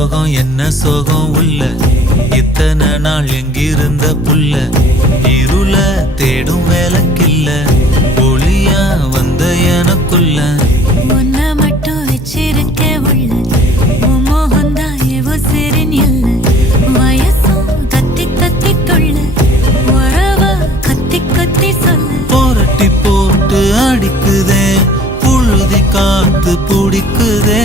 சோகம் என்ன சோகம் உள்ள இத்தனை நாள் எங்கிருந்த புல்ல இருள தேடும் வேலைக்கில்ல ஒளியா வந்த எனக்குள்ள உன்னை மட்டும் வச்சிருக்க உள்ள உன் மோகந்தான் எவோ சிறின் இல்ல வயசும் கத்தி கத்தி கொள்ள உறவ கத்தி கத்தி சொல்ல போரட்டி போட்டு அடிக்குதே புழுதி காத்து பிடிக்குதே